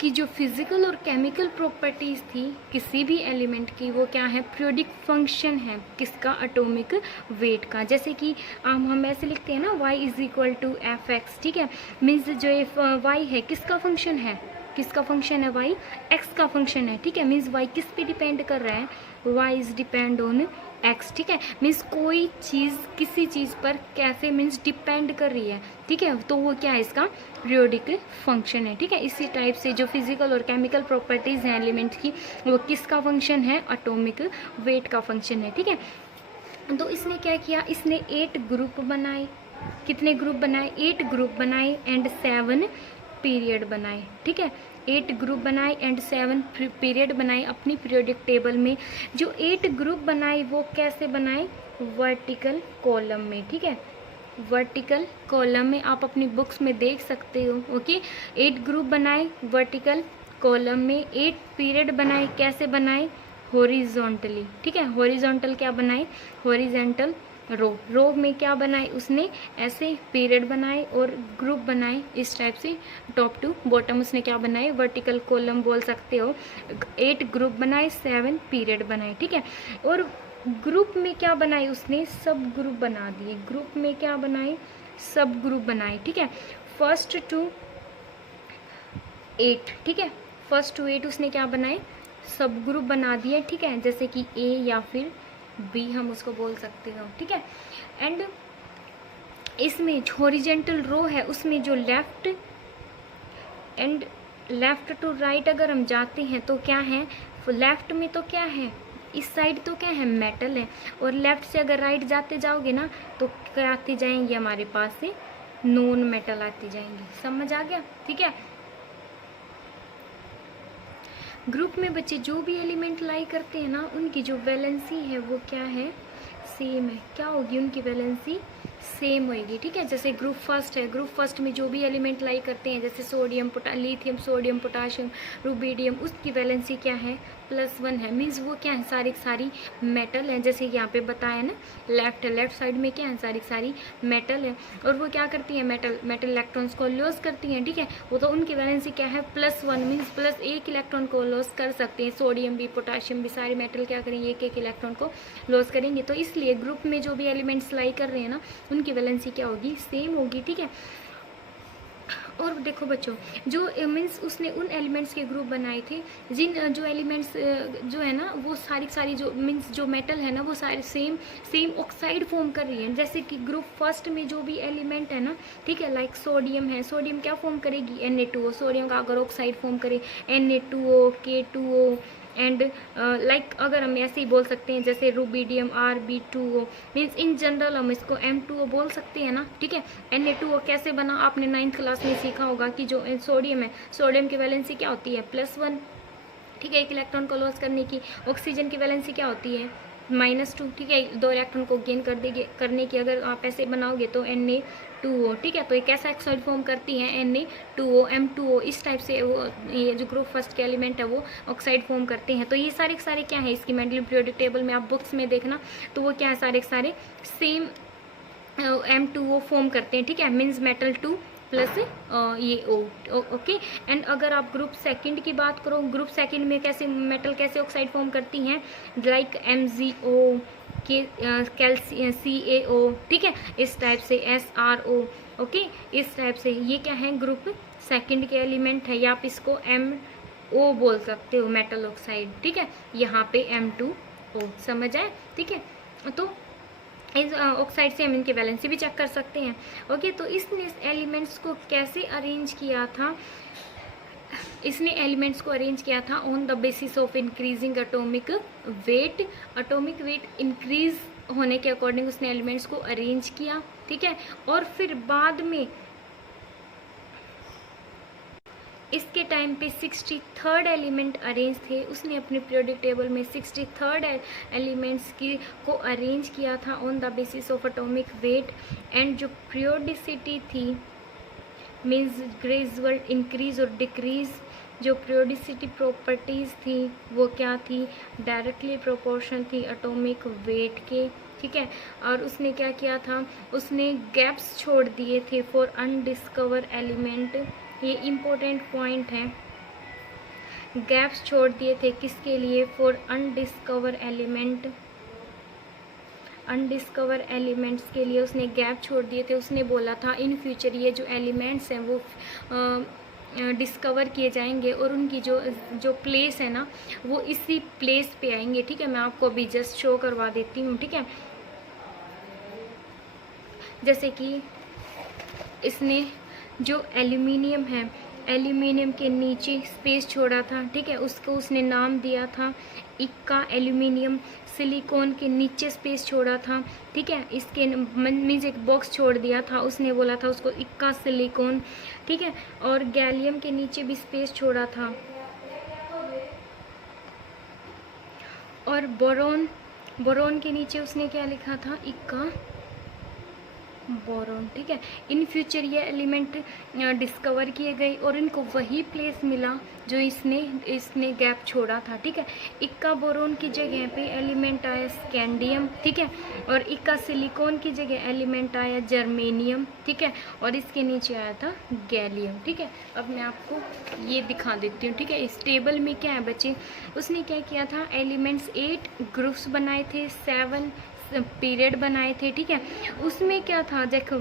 कि जो फिजिकल और केमिकल प्रॉपर्टीज़ थी किसी भी एलिमेंट की वो क्या है, पीरियोडिक फंक्शन है किसका, एटॉमिक वेट का। जैसे कि हम ऐसे लिखते हैं ना y is equal to f x, ठीक है। मीन्स जो y है किसका फंक्शन है, y x का फंक्शन है, ठीक है। मीन्स y किस पे डिपेंड कर रहा है, y is depend on x, ठीक है। मीन्स कोई चीज़ किसी चीज़ पर कैसे मीन्स डिपेंड कर रही है, ठीक है, तो वो क्या है, इसका पीरियोडिक फंक्शन है, ठीक है। इसी टाइप से जो फिजिकल और केमिकल प्रॉपर्टीज़ हैं एलिमेंट की वो किसका फंक्शन है, एटॉमिक वेट का फंक्शन है, ठीक है। तो इसने क्या किया, इसने 8 ग्रुप बनाए, कितने ग्रुप बनाए, 8 ग्रुप बनाए एंड 7 पीरियड बनाए, ठीक है। 8 ग्रुप बनाए एंड 7 पीरियड बनाए अपनी पीरियोडिक टेबल में। जो 8 ग्रुप बनाए वो कैसे बनाए, वर्टिकल कॉलम में, ठीक है, वर्टिकल कॉलम में आप अपनी बुक्स में देख सकते हो, ओके। 8 ग्रुप बनाए वर्टिकल कॉलम में, 8 पीरियड बनाए, कैसे बनाए, हॉरिजॉन्टली, ठीक है। हॉरिजॉन्टल क्या बनाए, हॉरिजॉन्टल रो में क्या बनाए उसने, ऐसे पीरियड बनाए और ग्रुप बनाए इस टाइप से, टॉप टू बॉटम उसने क्या बनाए, वर्टिकल कॉलम बोल सकते हो। 8 ग्रुप बनाए, 7 पीरियड बनाए, ठीक है। और ग्रुप में क्या बनाए उसने, सब ग्रुप बना दिए। ग्रुप में क्या बनाए, सब ग्रुप बनाए, ठीक है। फर्स्ट टू 8, ठीक है, फर्स्ट टू 8 उसने क्या बनाए, सब ग्रुप बना दिए, ठीक है। जैसे कि ए या फिर बी हम उसको बोल सकते हो, ठीक है। एंड इसमें हॉरिजेंटल रो है, उसमें जो left end left to right अगर हम जाते हैं तो क्या है, लेफ्ट में तो क्या है, इस साइड तो क्या है, मेटल है। और लेफ्ट से अगर राइट जाते जाओगे ना तो क्या आती जाएंगे हमारे पास से, नॉन मेटल आती जाएंगी। समझ आ गया, ठीक है। ग्रुप में बच्चे जो भी एलिमेंट लाई करते हैं ना, उनकी जो वैलेंसी है वो क्या है, सेम है। क्या होगी उनकी वैलेंसी, सेम होएगी, ठीक है। जैसे ग्रुप फर्स्ट है, ग्रुप फर्स्ट में जो भी एलिमेंट लाई करते हैं, जैसे sodium lithium, sodium, potassium, rubidium, उसकी वैलेंसी क्या है, +1 है। मीन्स वो क्या है, सारी मेटल है। जैसे यहाँ पे बताया ना, लेफ्ट साइड में क्या है, सारी मेटल है। और वो क्या करती है, मेटल इलेक्ट्रॉन्स को लॉस करती हैं, ठीक है। वो तो उनकी वैलेंसी क्या है, +1, मीन्स +1 इलेक्ट्रॉन को लॉस कर सकते हैं। सोडियम भी, पोटाशियम भी, सारे मेटल क्या करेंगे, एक इलेक्ट्रॉन को लॉस करेंगे। तो इसलिए ग्रुप में जो भी एलिमेंट्स लाई कर रहे हैं ना, उनकी वैलेंसी क्या होगी, सेम होगी, ठीक है। और देखो बच्चों, जो मीन्स उसने उन एलिमेंट्स के ग्रुप बनाए थे जिन जो एलिमेंट्स जो है ना, वो सारी जो मीन्स जो मेटल है ना, वो सारे सेम ऑक्साइड फॉर्म कर रही है। जैसे कि ग्रुप फर्स्ट में जो भी एलिमेंट है ना, ठीक है, लाइक सोडियम है, सोडियम क्या फॉर्म करेगी, Na2O। सोडियम का अगर ऑक्साइड फॉर्म करे Na2O, K2O। एंड लाइक अगर हम ऐसे ही बोल सकते हैं, जैसे rubidium Rb2O, means in general हम इसको M2O बोल सकते हैं ना, ठीक है। Na2O कैसे बना, आपने 9th क्लास में सीखा होगा कि जो सोडियम है, सोडियम की वैलेंसी क्या होती है, +1, ठीक है, 1 इलेक्ट्रॉन को लॉस करने की। ऑक्सीजन की वैलेंसी क्या होती है, -2, ठीक है, 2 इलेक्ट्रॉन को गेन करने की। अगर आप ऐसे बनाओगे तो Na2O, ठीक है। तो ये कैसा ऑक्साइड फॉर्म करती है, Na2O, M2O, इस टाइप से वो ये जो ग्रुप फर्स्ट के एलिमेंट है वो ऑक्साइड फॉर्म करते हैं। तो ये सारे क्या है, इसकी मेंडल पीरियोडिक टेबल में आप बुक्स में देखना, तो वो क्या है, सारे सेम M2O फॉर्म करते हैं, ठीक है। मीन्स मेटल 2 प्लस ये ओके। एंड अगर आप ग्रुप सेकंड की बात करो, ग्रुप सेकंड में कैसे मेटल कैसे ऑक्साइड फॉर्म करती हैं, लाइक MgO के CaO, ठीक है, इस टाइप से SRO, ओके, इस टाइप से। ये क्या है, ग्रुप सेकंड के एलिमेंट है, या आप इसको MO बोल सकते हो, मेटल ऑक्साइड, ठीक है। यहाँ पे M2O, समझ आए, ठीक है। तो इस ऑक्साइड से हम इनकी वैलेंसी भी चेक कर सकते हैं, ओके। तो इसने इस एलिमेंट्स को कैसे अरेंज किया था, इसने एलिमेंट्स को अरेंज किया था on the basis of increasing atomic wait. Atomic weight increase होने के अकॉर्डिंग उसने एलिमेंट्स को अरेंज किया, ठीक है। और फिर बाद में इसके टाइम पे 63rd एलिमेंट अरेंज थे, उसने अपने पीरियोडिक टेबल में 63rd एलिमेंट्स की को अरेंज किया था on the basis of atomic weight. And जो पीरियोडिसिटी थी, मीन्स ग्रेजुअल इंक्रीज और डिक्रीज, जो पीरियोडिसिटी प्रॉपर्टीज़ थी वो क्या थी, डायरेक्टली प्रोपोर्शन थी एटॉमिक वेट के, ठीक है। और उसने क्या किया था, उसने गैप्स छोड़ दिए थे फॉर अनडिस्कवर एलिमेंट। ये इम्पोर्टेंट पॉइंट है, गैप्स छोड़ दिए थे किसके लिए, फॉर अनडिस्कवर एलिमेंट। अनडिस्कवर एलिमेंट्स के लिए उसने गैप छोड़ दिए थे। उसने बोला था इन फ्यूचर ये जो एलिमेंट्स हैं वो डिस्कवर किए जाएंगे और उनकी जो प्लेस है ना वो इसी प्लेस पे आएंगे, ठीक है। मैं आपको अभी जस्ट शो करवा देती हूँ, ठीक है। जैसे कि इसने जो एल्यूमिनियम है, एल्यूमिनियम के नीचे स्पेस छोड़ा था, ठीक है, उसको उसने नाम दिया था इक्का एल्यूमिनियम। सिलिकॉन के नीचे स्पेस छोड़ा था, ठीक है, इसके मीन्स एक बॉक्स छोड़ दिया था, उसने बोला था उसको इक्का सिलिकॉन, ठीक है। और गैलियम के नीचे भी स्पेस छोड़ा था। और बोरॉन के नीचे उसने क्या लिखा था, इक्का बोरॉन, ठीक है। इन फ्यूचर ये एलिमेंट डिस्कवर किए गए और इनको वही प्लेस मिला जो इसने गैप छोड़ा था, ठीक है। इक्का बोरॉन की जगह पे एलिमेंट आया स्कैंडियम, ठीक है, और इक्का सिलिकॉन की जगह एलिमेंट आया जर्मेनियम, ठीक है, और इसके नीचे आया था गैलियम, ठीक है। अब मैं आपको ये दिखा देती हूँ, ठीक है। इस टेबल में क्या है बच्चे, उसने क्या किया था, एलिमेंट्स 8 ग्रुप्स बनाए थे, 7 पीरियड बनाए थे, ठीक है। उसमें क्या था, देखो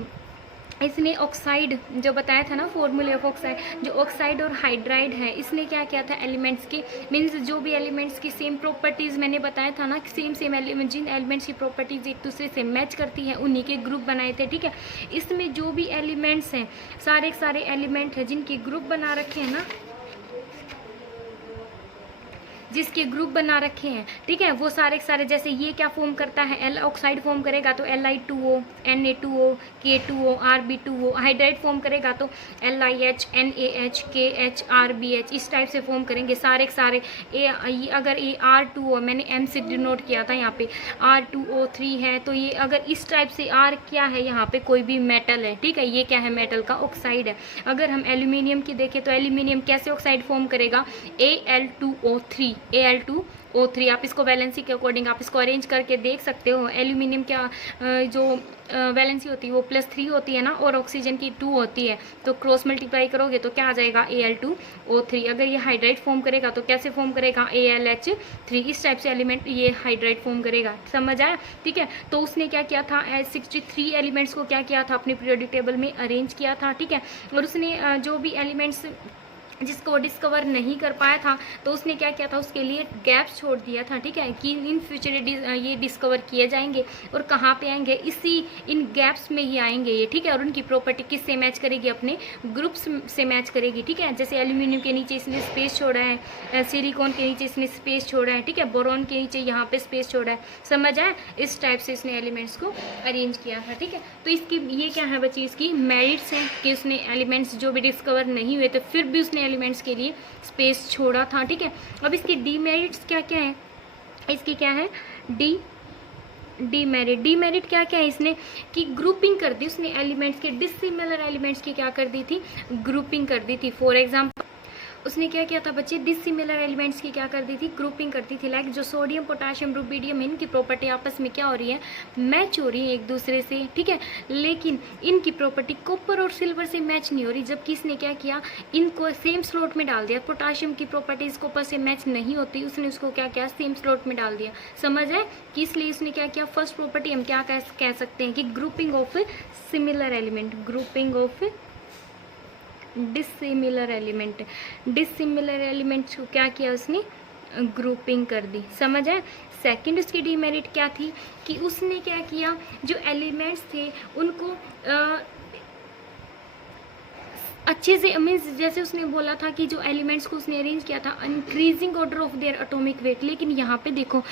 इसने ऑक्साइड जो बताया था ना, फॉर्मूले ऑफ ऑक्साइड, जो ऑक्साइड और हाइड्राइड है, इसने क्या किया था एलिमेंट्स की, मीन्स जो भी एलिमेंट्स की सेम प्रॉपर्टीज़ मैंने बताया था ना, सेम एलिमेंट, जिन एलिमेंट्स की प्रॉपर्टीज़ एक दूसरे से मैच करती है उन्हीं के ग्रुप बनाए थे, ठीक है। इसमें जो भी एलिमेंट्स हैं, सारे एलिमेंट हैं जिनके ग्रुप बना रखे हैं ना, जिसके ग्रुप बना रखे हैं, ठीक है, वो सारे जैसे ये क्या फॉर्म करता है, एल ऑक्साइड फॉर्म करेगा तो Li2O, Na2O, K2O, Rb2O, hydride form करेगा तो LiH, NaH, KH, RbH, इस टाइप से फॉर्म करेंगे सारे अगर ये R2O, मैंने M से डिनोट किया था यहाँ पे, R2O3 है तो ये अगर इस टाइप से R क्या है यहाँ पे, कोई भी मेटल है, ठीक है, ये क्या है, मेटल का ऑक्साइड है। अगर हम एल्यूमिनियम की देखें तो एल्यूमिनियम कैसे ऑक्साइड फॉर्म करेगा, Al2O3, आप इसको वैलेंसी के अकॉर्डिंग आप इसको अरेंज करके देख सकते हो। एल्यूमिनियम क्या जो वैलेंसी होती है वो +3 होती है ना, और ऑक्सीजन की 2 होती है, तो क्रॉस मल्टीप्लाई करोगे तो क्या आ जाएगा, Al2O3। अगर ये हाइड्राइड फॉर्म करेगा तो कैसे फॉर्म करेगा, AlH3, इस टाइप से एलिमेंट ये हाइड्राइड फॉर्म करेगा, समझ आया, ठीक है। तो उसने क्या किया था, 63 एलिमेंट्स को क्या किया था, अपने पीरियोडिक टेबल में अरेंज किया था, ठीक है। और उसने जो भी एलिमेंट्स जिसको वो डिस्कवर नहीं कर पाया था तो उसने क्या किया था, उसके लिए गैप्स छोड़ दिया था, ठीक है, कि इन फ्यूचर ये डिस्कवर किए जाएंगे और कहाँ पे आएंगे, इसी इन गैप्स में ही आएंगे ये, ठीक है। और उनकी प्रॉपर्टी किससे मैच करेगी, अपने ग्रुप्स से मैच करेगी, ठीक है। जैसे एल्यूमिनियम के नीचे इसने स्पेस छोड़ा है, सिलिकॉन के नीचे इसने स्पेस छोड़ा है, ठीक है, बोरॉन के नीचे यहाँ पे स्पेस छोड़ा है, समझ आए, इस टाइप से इसने एलिमेंट्स को अरेंज किया था, ठीक है। तो इसकी ये क्या है बच्ची, इसकी मेरिट्स हैं कि उसने एलिमेंट्स जो भी डिस्कवर नहीं हुए तो फिर भी उसने एलिमेंट्स के लिए स्पेस छोड़ा था, ठीक है। अब इसकी डीमेरिट्स क्या क्या है, इसकी क्या है, डीमेरिट क्या क्या है, इसने कि ग्रुपिंग कर दी उसने एलिमेंट्स के, डिसिमिलर एलिमेंट्स की क्या कर दी थी, ग्रुपिंग कर दी थी। फॉर एग्जांपल उसने क्या किया था बच्चे, डिसिमिलर एलिमेंट्स की क्या कर दी थी, ग्रुपिंग करती थी। लाइक जो सोडियम, पोटाशियम, रुबिडियम, इनकी प्रॉपर्टी आपस में क्या हो रही है, मैच हो रही है एक दूसरे से, ठीक है, लेकिन इनकी प्रॉपर्टी कॉपर और सिल्वर से मैच नहीं हो रही, जबकि इसने क्या किया, इनको सेम स्लॉट में डाल दिया। पोटाशियम की प्रॉपर्टीज कॉपर से मैच नहीं होती, उसने उसको क्या किया, सेम स्लॉट में डाल दिया, समझ है कि इसलिए उसने क्या किया, फर्स्ट प्रॉपर्टी हम क्या कह सकते हैं कि grouping of similar element, grouping of dissimilar elements को क्या किया उसने, ग्रुपिंग कर दी, समझ आए। सेकंड उसकी डीमेरिट क्या थी कि उसने क्या किया, जो एलिमेंट्स थे उनको अच्छे से, मीन्स जैसे उसने बोला था कि जो एलिमेंट्स को उसने अरेंज किया था increasing order of their atomic weight, लेकिन यहाँ पे देखो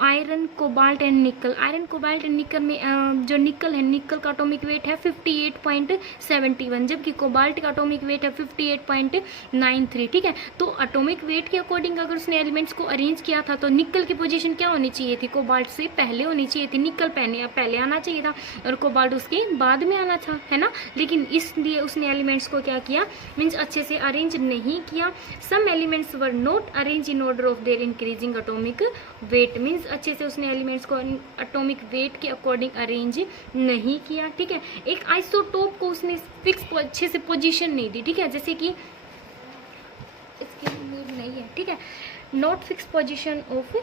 आयरन, कोबाल्ट एंड निकल, आयरन, कोबाल्ट एंड निकल में जो निकल है, निकल का एटॉमिक वेट है 58.71, जबकि कोबाल्ट का एटॉमिक वेट है 58.93, ठीक है। तो एटॉमिक वेट के अकॉर्डिंग अगर उसने एलिमेंट्स को अरेंज किया था तो निकल की पोजीशन क्या होनी चाहिए थी, कोबाल्ट से पहले होनी चाहिए थी, निकल पहले आना चाहिए था और कोबाल्ट उसके बाद में आना था, है ना। लेकिन इसलिए उसने एलिमेंट्स को क्या किया, मीन्स अच्छे से अरेंज नहीं किया। Some elements were not arrange in order of their increasing atomic weight, means अच्छे से उसने एलिमेंट्स को एटॉमिक वेट के अकॉर्डिंग अरेंज नहीं किया, ठीक है। एक आइसोटोप को उसने फिक्स अच्छे से पोजीशन नहीं दी, ठीक है, जैसे कि इसकी नीड नहीं है, ठीक है, not fix position of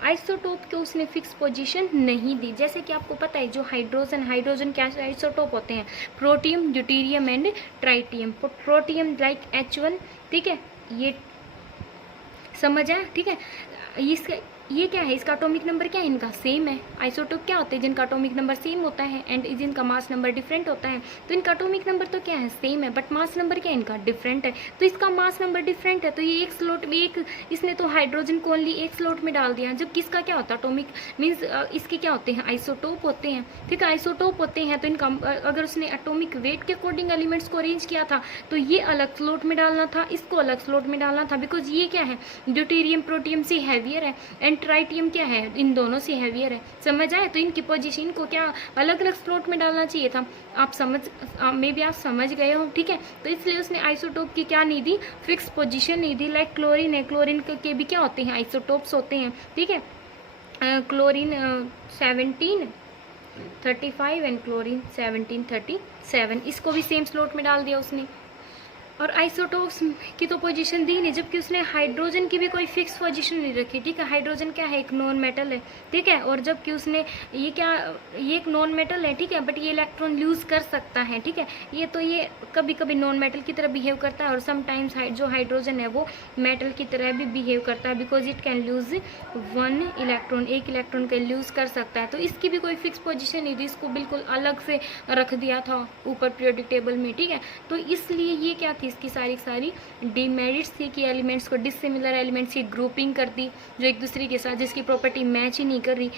isotope को उसने फिक्स पोजीशन नहीं दी। जैसे कि आपको पता है जो हाइड्रोजन क्या आइसोटोप होते हैं, protium, deuterium and tritium. Protium like H1, ठीक है, ये समझ आया, ठीक है। इसका ये क्या है, इसका एटॉमिक नंबर क्या है, इनका सेम है। आइसोटोप क्या होते हैं, जिनका एटॉमिक नंबर सेम होता है एंड जिनका मास नंबर डिफरेंट होता है, तो इनका एटॉमिक नंबर तो क्या है, सेम है, बट मास नंबर क्या है, इनका डिफरेंट है। तो इसका मास नंबर डिफरेंट है तो ये एक स्लॉट में, इसने तो हाइड्रोजन को ओनली एक स्लॉट में डाल दिया, जब किसका क्या होता है एटॉमिक, मीन्स इसके क्या होते हैं, आइसोटोप होते हैं, ठीक है, आइसोटोप होते हैं। तो इनका अगर उसने एटॉमिक वेट के अकॉर्डिंग एलिमेंट्स को अरेंज किया था तो ये अलग स्लॉट में डालना था, इसको अलग स्लॉट में डालना था, बिकॉज ये क्या है, ड्यूटेरियम प्रोटियम से हैवियर है एंड एंड ट्राइटियम क्या है, इन दोनों से हैवियर है। समझ आए? तो इनकी पोजीशन को क्या अलग अलग स्लॉट में डालना चाहिए था। आप मे बी आप समझ गए हो, ठीक है। तो इसलिए उसने आइसोटोप की क्या नहीं दी, फिक्स पोजीशन नहीं दी। लाइक क्लोरीन है, क्लोरीन के भी क्या होते हैं, आइसोटोप्स होते हैं, ठीक है। क्लोरीन 1735 एंड क्लोरीन 1737, इसको भी सेम स्लॉट में डाल दिया उसने। और आइसोटोप्स की तो पोजीशन दी नहीं, जबकि उसने हाइड्रोजन की भी कोई फिक्स पोजीशन नहीं रखी, ठीक है। हाइड्रोजन क्या है, एक नॉन मेटल है, ठीक है। और जबकि उसने ये एक नॉन मेटल है, ठीक है, बट ये इलेक्ट्रॉन लूज कर सकता है, ठीक है। ये कभी कभी नॉन मेटल की तरह बिहेव करता है, और समटाइम्स जो हाइड्रोजन है वो मेटल की तरह भी बिहेव करता है, because it can lose 1 electron, एक इलेक्ट्रॉन का लूज कर सकता है। तो इसकी भी कोई फिक्स पोजिशन नहीं थी, इसको बिल्कुल अलग से रख दिया था ऊपर पीरियोडिक टेबल में, ठीक है। तो इसलिए ये क्या थी, इसकी सारी डिमेरिट्स थी कि एलिमेंट्स को डिसिमिलर एलिमेंट्स की ग्रुपिंग कर दी, जो एक दूसरे के साथ जिसकी प्रॉपर्टी मैच ही नहीं कर रही,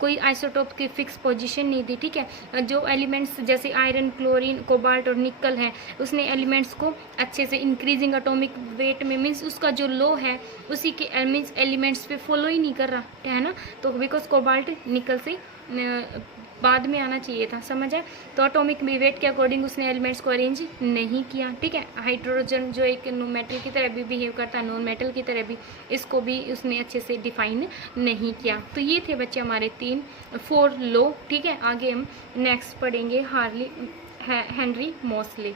कोई आइसोटोप की फिक्स पोजीशन नहीं थी, ठीक है। जो एलिमेंट्स जैसे आयरन, क्लोरीन, कोबाल्ट और निकल है, उसने एलिमेंट्स को अच्छे से इंक्रीजिंग एटॉमिक वेट में, मीन्स उसका जो लो है उसी के एलिमेंट्स पे फॉलो ही नहीं कर रहा है ना। तो बिकॉज कोबाल्ट निकल से बाद में आना चाहिए था, समझ आए। तो एटॉमिक वेट के अकॉर्डिंग उसने एलिमेंट्स को अरेंज नहीं किया, ठीक है। हाइड्रोजन जो एक मेटल की तरह भी बिहेव करता है, नॉन मेटल की तरह भी, इसको भी उसने अच्छे से डिफाइन नहीं किया। तो ये थे बच्चे हमारे 4 लॉ, ठीक है। आगे हम नेक्स्ट पढ़ेंगे हेनरी मोसले।